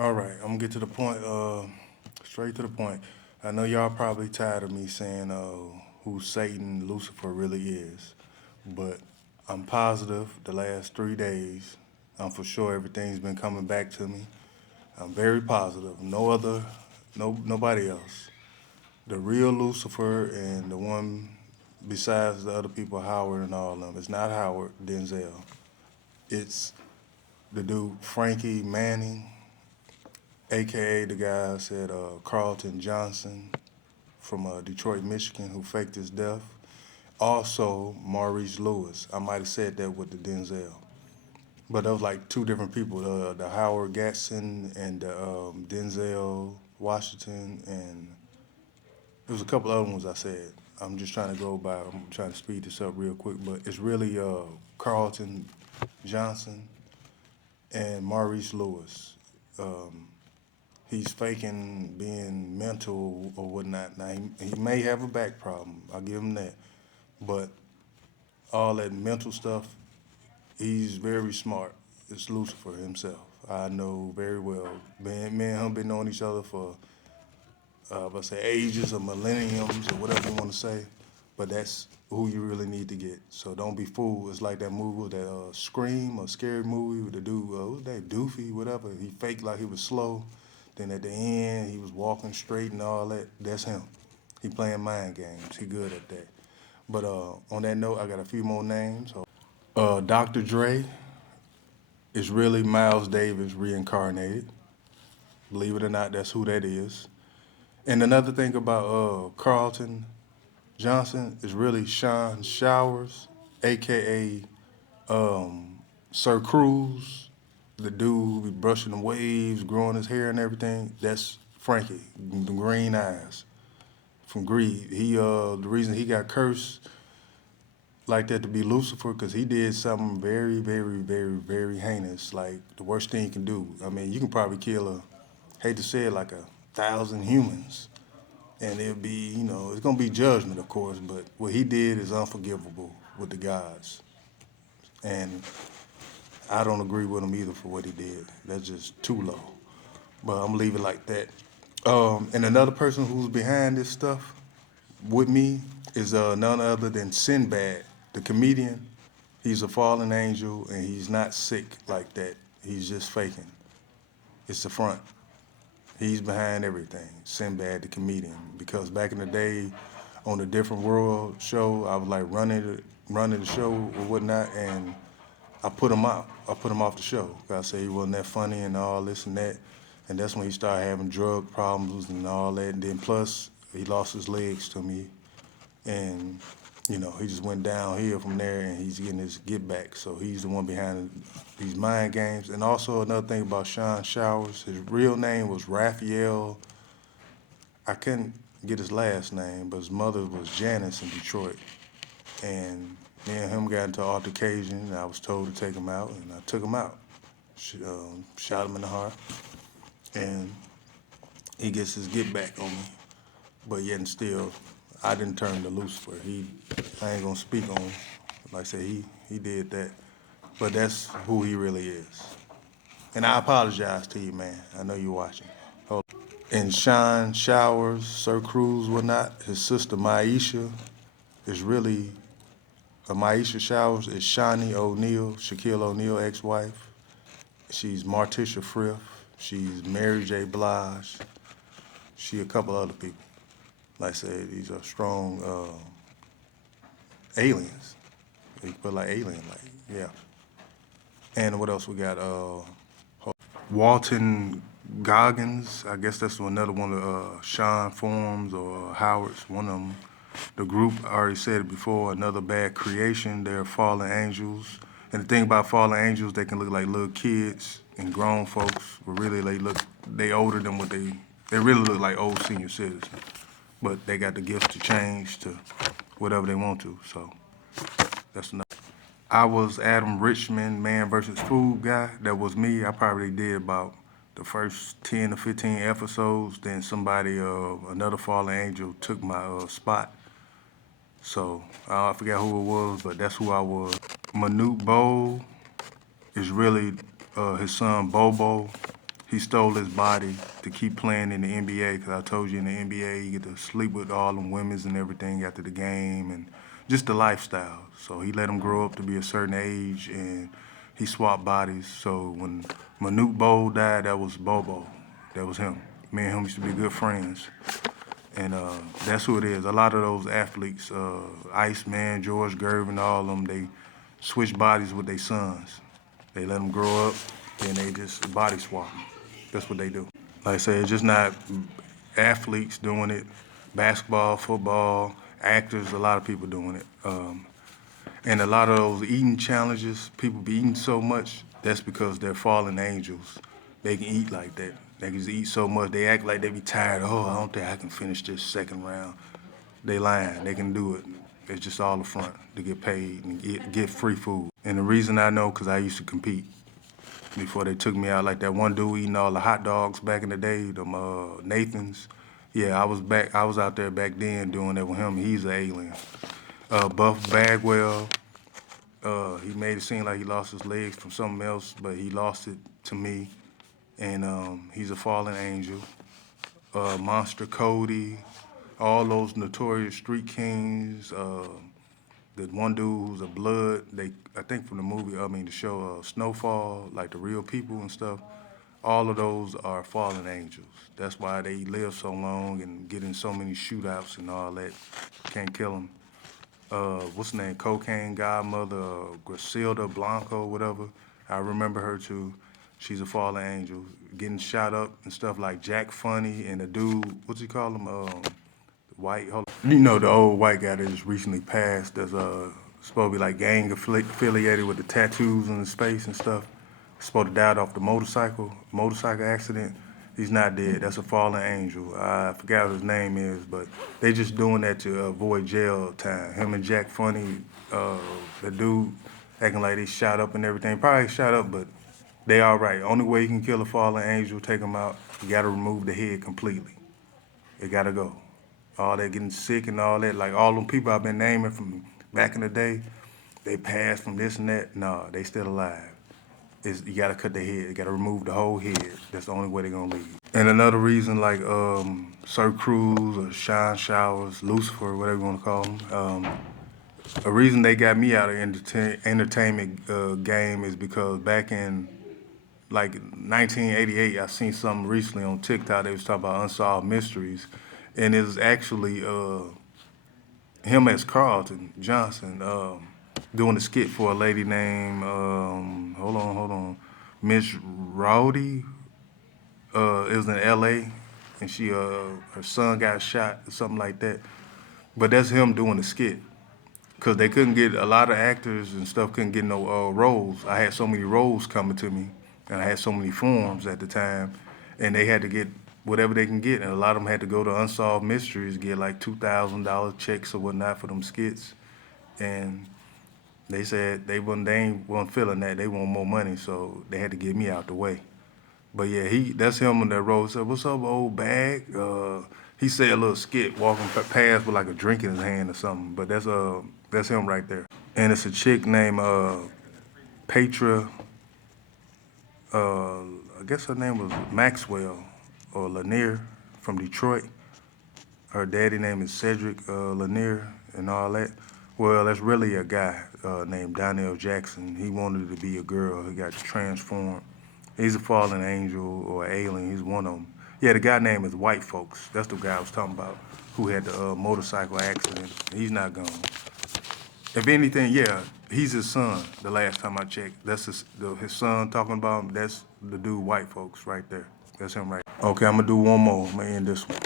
All right, I'm gonna get to the point. Straight to the point. I know y'all probably tired of me saying who Satan Lucifer really is, but I'm positive the last 3 days. I'm for sure everything's been coming back to me. I'm very positive. Nobody else. The real Lucifer and the one besides the other people, Howard and all of them. It's not Howard Denzel. It's the dude Frankie Manning, aka the guy I said Carlton Johnson from Detroit, Michigan, who faked his death. Also, Maurice Lewis. I might have said that with the Denzel, but those like two different people: the Howard Gatson and the Denzel Washington, and there was a couple other ones I said. I'm just trying to go by. I'm trying to speed this up real quick, but it's really Carlton Johnson and Maurice Lewis. Um, he's faking being mental or whatnot. Now he may have a back problem. I'll give him that. But all that mental stuff, he's very smart. It's Lucifer himself. I know very well. Me and him been knowing each other for, let's say, ages or millenniums or whatever you want to say. But that's who you really need to get. So don't be fooled. It's like that movie, that Scream, a scary movie with the dude, who's that, Doofy, whatever. He faked like he was slow. Then at the end, he was walking straight and all that. That's him. He playing mind games. He good at that. But on that note, I got a few more names. Dr. Dre is really Miles Davis reincarnated. Believe it or not, that's who that is. And another thing about Carlton Johnson is really Sean Showers, aka Sir Cruze, the dude who be brushing the waves, growing his hair and everything. That's Frankie, the green eyes from Greed. The reason he got cursed like that to be Lucifer, because he did something very, very, very, very heinous, like the worst thing you can do. I mean, you can probably kill hate to say it, like 1,000 humans, and it'll be, it's gonna be judgment, of course. But what he did is unforgivable with the gods, and I don't agree with him either for what he did. That's just too low. But I'm gonna leave it like that. And another person who's behind this stuff with me is none other than Sinbad, the comedian. He's a fallen angel, and he's not sick like that. He's just faking. It's the front. He's behind everything. Sinbad, the comedian. Because back in the day, on a different world show, I was like running the show or whatnot, and I put him out. I put him off the show. I said he wasn't that funny and all this and that. And that's when he started having drug problems and all that. And then plus, he lost his legs to me. And, he just went downhill from there, and he's getting his get back. So he's the one behind these mind games. And also another thing about Sean Showers, his real name was Raphael. I couldn't get his last name, but his mother was Janice in Detroit. And me and him got into an altercation, and I was told to take him out, and I took him out. Shot him in the heart, and he gets his get back on me. But yet and still, I didn't turn to Lucifer. I ain't gonna speak on him. Like I said, he did that. But that's who he really is. And I apologize to you, man. I know you're watching. Hold on. And Sean Showers, Sir Cruze, whatnot, his sister Maisha is really Maisha Showers is Shawnee O'Neal, Shaquille O'Neal ex-wife. She's Martisha Frith. She's Mary J. Blige. She a couple other people. Like I said, these are strong aliens. They put like alien, like, yeah. And what else we got? Walton Goggins. I guess that's another one of Sean Forms or Howard's, one of them. The group, I already said it before, another bad creation. They're fallen angels. And the thing about fallen angels, they can look like little kids and grown folks, but really they older than they really look like old senior citizens. But they got the gift to change to whatever they want to, so that's enough. I was Adam Richmond, Man versus Food guy. That was me. I probably did about the first 10 or 15 episodes. Then somebody, another fallen angel, took my spot. So I forgot who it was, but that's who I was. Manute Bowl is really his son Bobo. He stole his body to keep playing in the NBA, because I told you in the NBA you get to sleep with all them women's and everything after the game, and just the lifestyle. So he let him grow up to be a certain age, and he swapped bodies. So when Manute Bol died, that was Bobo. That was him. Me and him used to be good friends. And that's who it is. A lot of those athletes, Iceman, George Gervin, all of them, they switch bodies with their sons. They let them grow up, and they just body swap them. That's what they do. Like I said, it's just not athletes doing it. Basketball, football, actors, a lot of people doing it. And a lot of those eating challenges, people be eating so much, that's because they're fallen angels. They can eat like that. They can just eat so much, they act like they be tired. Oh, I don't think I can finish this second round. They lying, they can do it. It's just all the front to get paid and get free food. And the reason I know, because I used to compete before they took me out. Like that one dude eating all the hot dogs back in the day, them Nathans. Yeah, I was out there back then doing that with him. He's an alien. Buff Bagwell, he made it seem like he lost his legs from something else, but he lost it to me. And he's a fallen angel. Monster Cody, all those notorious street kings. The one dude who's a blood, I think from the movie, the show Snowfall, like the real people and stuff, all of those are fallen angels. That's why they live so long and get in so many shootouts and all that. Can't kill them. What's the name? Cocaine Godmother, Griselda Blanco, whatever. I remember her too. She's a fallen angel, getting shot up and stuff like Jack Funny and the dude, what's he call him? White, hold on. You know the old white guy that just recently passed that's supposed to be like gang affiliated with the tattoos on his face and stuff. Supposed to died off the motorcycle accident. He's not dead. That's a fallen angel. I forgot what his name is, but they just doing that to avoid jail time. Him and Jack Funny, the dude acting like they shot up and everything. Probably shot up, but they all right. Only way you can kill a fallen angel, take them out, you gotta remove the head completely. It gotta go. All that getting sick and all that, like all them people I've been naming from back in the day, they passed from this and that. No, they still alive. You gotta cut their head. You gotta remove the whole head. That's the only way they're gonna leave. And another reason, like Sir Cruze or Shine Showers, Lucifer, whatever you wanna call them, a reason they got me out of entertainment game is because back in like 1988, I seen something recently on TikTok. They was talking about unsolved mysteries, and it was actually him as Carlton Johnson doing a skit for a lady named hold on, Miss Rowdy. It was in L.A. and she her son got shot or something like that. But that's him doing the skit. Cause they couldn't get a lot of actors and stuff couldn't get no roles. I had so many roles coming to me, and I had so many forms at the time, and they had to get whatever they can get, and a lot of them had to go to Unsolved Mysteries, get like $2,000 checks or whatnot for them skits, and they said they weren't feeling that. They want more money, so they had to get me out the way. But yeah, that's him on that road. Said, "What's up, old bag?" He said a little skit, walking past with like a drink in his hand or something. But that's him right there. And it's a chick named Petra. I guess her name was Maxwell or Lanier from Detroit. Her daddy name is Cedric Lanier and all that. Well, that's really a guy named Donnell Jackson. He wanted to be a girl. He got transformed. He's a fallen angel or alien. He's one of them. Yeah, the guy name is White Folks. That's the guy I was talking about who had the motorcycle accident. He's not gone. If anything, yeah, he's his son. The last time I checked, that's his son talking about him. That's the dude White Folks right there. That's him right there. Okay, I'm gonna do one more. I'm gonna end this one.